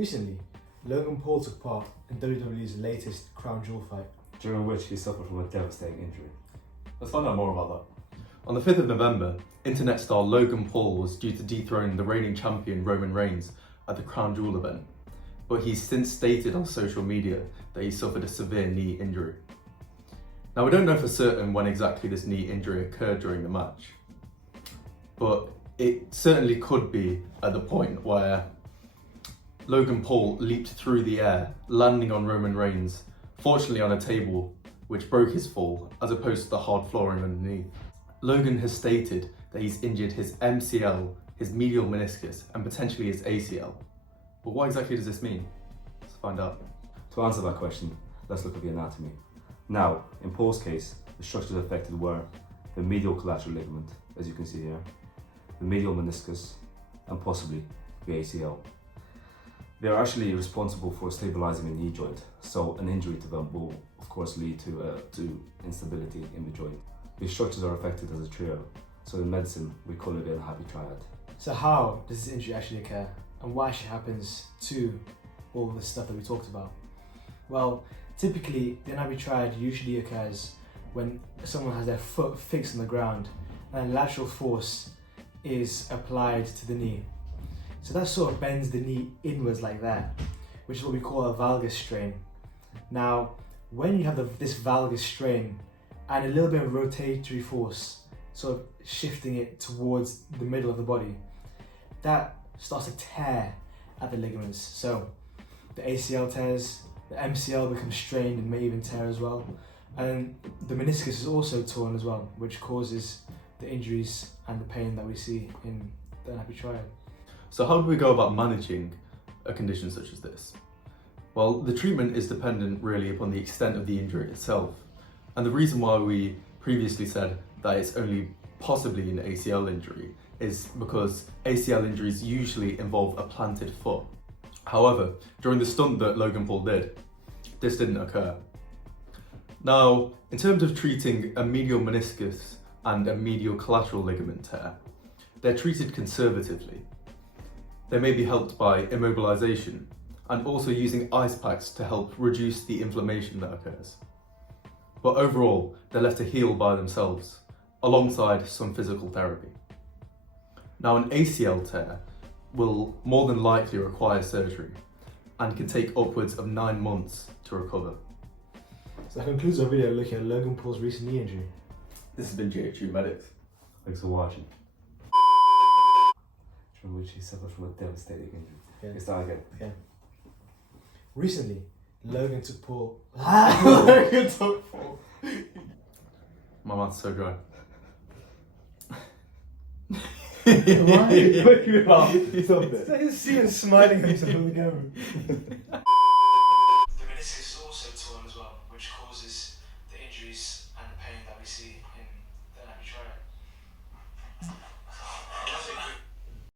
Recently, Logan Paul took part in WWE's latest crown jewel fight, during which he suffered from a devastating injury. Let's find out more about that. On the 5th of November, internet star Logan Paul was due to dethrone the reigning champion Roman Reigns at the crown jewel event, but he's since stated on social media that he suffered a severe knee injury. Now, we don't know for certain when exactly this knee injury occurred during the match, but it certainly could be at the point where Logan Paul leaped through the air, landing on Roman Reigns, fortunately on a table which broke his fall, as opposed to the hard flooring underneath. Logan has stated that he's injured his MCL, his medial meniscus, and potentially his ACL. But what exactly does this mean? Let's find out. To answer that question, let's look at the anatomy. Now, in Paul's case, the structures affected were the medial collateral ligament, as you can see here, the medial meniscus, and possibly the ACL. They are actually responsible for stabilizing a knee joint, so an injury to them will, of course, lead to instability in the joint. These structures are affected as a trio, so in medicine we call it an unhappy triad. So how does this injury actually occur, and what actually happens to all the stuff that we talked about? Well, typically the unhappy triad usually occurs when someone has their foot fixed on the ground and lateral force is applied to the knee. So that sort of bends the knee inwards like that, which is what we call a valgus strain. Now, when you have this valgus strain and a little bit of rotatory force, sort of shifting it towards the middle of the body, that starts to tear at the ligaments. So the ACL tears, the MCL becomes strained and may even tear as well. And the meniscus is also torn as well, which causes the injuries and the pain that we see in the unhappy triad. So how do we go about managing a condition such as this? Well, the treatment is dependent really upon the extent of the injury itself. And the reason why we previously said that it's only possibly an ACL injury is because ACL injuries usually involve a planted foot. However, during the stunt that Logan Paul did, this didn't occur. Now, in terms of treating a medial meniscus and a medial collateral ligament tear, they're treated conservatively. They may be helped by immobilization and also using ice packs to help reduce the inflammation that occurs. But overall, they're left to heal by themselves, alongside some physical therapy. Now, an ACL tear will more than likely require surgery and can take upwards of 9 months to recover. So that concludes our video looking at Logan Paul's recent knee injury. This has been GHU Medics. Thanks for watching. During which he suffered from a devastating injury. Yeah. Let's start again. Okay. Recently, Logan took Paul. Logan took Paul. My mouth's so dry. Why? Look at you laugh. Stop it. I can see him smiling at himself on the camera.